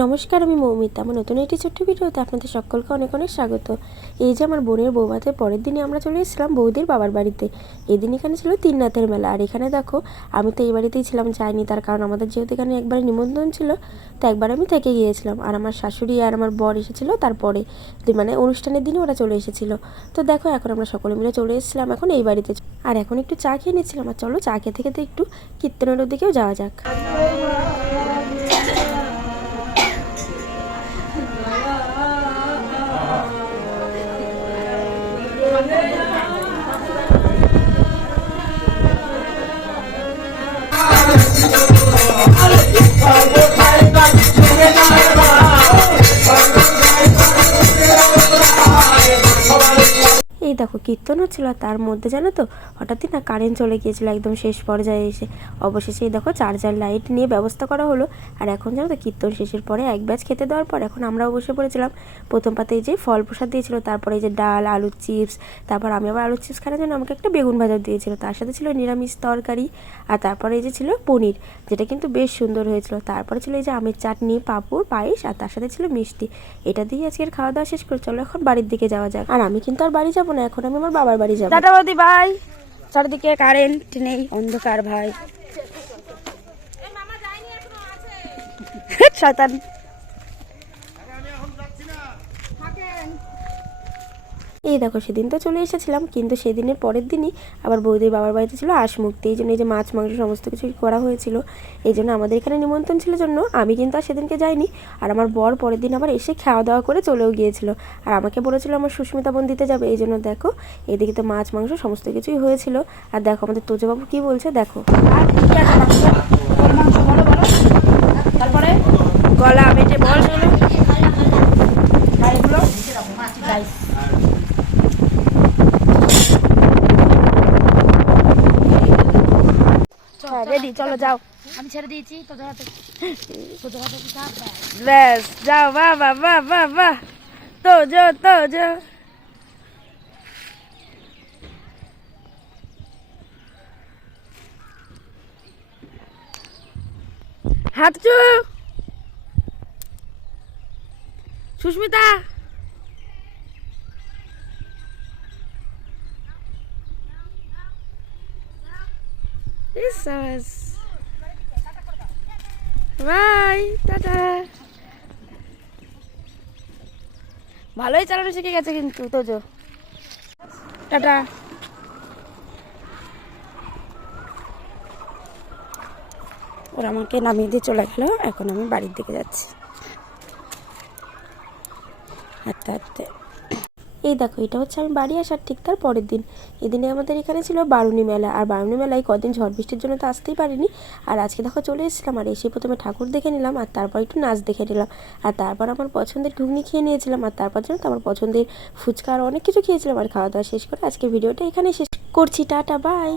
নমস্কার, আমি মৌমিতা। আমার নতুন একটি ছোট্ট ভিডিওতে আপনাদের সকলকে অনেক অনেক স্বাগত। এই যে আমার বোনের বৌভাতের পরের দিনই আমরা চলে এসেছিলাম বৌদির বাবার বাড়িতে। এদিন এখানে ছিল তিন রাতের মেলা। আর এখানে দেখো, আমি তো এই বাড়িতেই ছিলাম, যাইনি, তার কারণ আমাদের যেহেতু এখানে একবার নিমন্ত্রণ ছিল, তো একবার আমি থেকে গিয়েছিলাম। আর আমার শাশুড়ি আর আমার বর এসেছিলো তারপরে, মানে অনুষ্ঠানের দিনে ওরা চলে এসেছিলো। তো দেখো, এখন আমরা সকলে মিলে চলে এসেছিলাম এখন এই বাড়িতে। আর এখন একটু চা খেয়ে নিচ্ছিলাম। আর চলো, চা খেতে খেতে একটু কীর্তনের দিকেও যাওয়া যাক। এই দেখো, কীর্তন হচ্ছিল, তার মধ্যে জানো তো হঠাৎই না কারেন্ট চলে গিয়েছিলো একদম শেষ পর্যায়ে এসে। অবশেষে দেখো চার্জার লাইট নিয়ে ব্যবস্থা করা হলো। আর এখন জানো তো, কীর্তন শেষের পরে এক ব্যাচ খেতে দেওয়ার পর এখন আমরাও বসে পড়েছিলাম। প্রথম পাতে এই যে ফল প্রসাদ দিয়েছিল, তারপরে এই যে ডাল, আলুর চিপস, তারপর আমি আবার আলুর চিপস খাওয়ার জন্য আমাকে একটা বেগুন ভাজা দিয়েছিল, তার সাথে ছিল নিরামিষ তরকারি। আর তারপরে এই যে ছিল পনির, যেটা কিন্তু বেশ সুন্দর হয়েছিল। তারপরে ছিল এই যে আমের চাটনি, পাঁপড়, পায়েস, আর তার সাথে ছিল মিষ্টি। এটা দিয়ে আজকের খাওয়া দাওয়া শেষ করে চলো এখন বাড়ির দিকে যাওয়া যাক। আর আমি কিন্তু আর বাড়ি যাবো না, এখন আমি আমার বাবার বাড়ি যাবো। টাটা বৌদি, বাই। চারদিকে কারেন্ট নেই, অন্ধকার ভাই। শয়তান। এই দেখো, সেদিন তো চলে এসেছিলাম, কিন্তু সেদিনের পরের দিনই আবার বৌদির বাবার বাড়িতে ছিল আশমুক্তি। এই জন্য এই যে মাছ মাংস সমস্ত কিছু করা হয়েছিল, এই জন্য আমাদের এখানে নিমন্ত্রণ ছিল জন্য আমি কিন্তু আর সেদিনকে যাইনি। আর আমার বর পরের দিন আবার এসে খাওয়া দাওয়া করে চলেও গিয়েছিল। আর আমাকে বলেছিল আমার সুস্মিতা বোন দিতে যাবে, এই জন্য দেখো এদিকে তো মাছ মাংস সমস্ত কিছুই হয়েছিল। আর দেখো আমাদের তোজবাবু কি বলছে দেখো। তারপরে গলা বেটে বল শুনো। রেডি, চলো যাও। আমি ছেড়ে দিয়েছি তোদের হাতে ব্যাস যাও। বাহ বাহ বাহ বাহ বাহ। তো হাঁটছু সুস্মিতা। By, tata. ভালোই চালানো শিখে গেছে কিন্তু তোজো। টাটা। ওরা আমাকে নামিয়ে দিয়ে চলে গেল, এখন আমি বাড়ির দিকে যাচ্ছি হাঁটতে হাঁটতে। এই দেখো, এটা হচ্ছে আমি বাড়ি আসার ঠিক তার পরের দিন। এদিনে আমাদের এখানে ছিল বারুণী মেলা। আর বারুণী মেলায় কদিন ঝড় বৃষ্টির জন্য তো আসতেই পারিনি। আর আজকে দেখো চলে এসেছিলাম। আর এসে প্রথমে ঠাকুর দেখে নিলাম, আর তারপর একটু নাচ দেখে নিলাম। আর তারপর আমার পছন্দের ঘুগনি খেয়ে নিয়েছিলাম। আর তারপর জন্য তো আমার পছন্দের ফুচকা আর অনেক কিছু খেয়েছিলাম। আর খাওয়া দাওয়া শেষ করে আজকে ভিডিওটা এখানে শেষ করছি। Tata, by.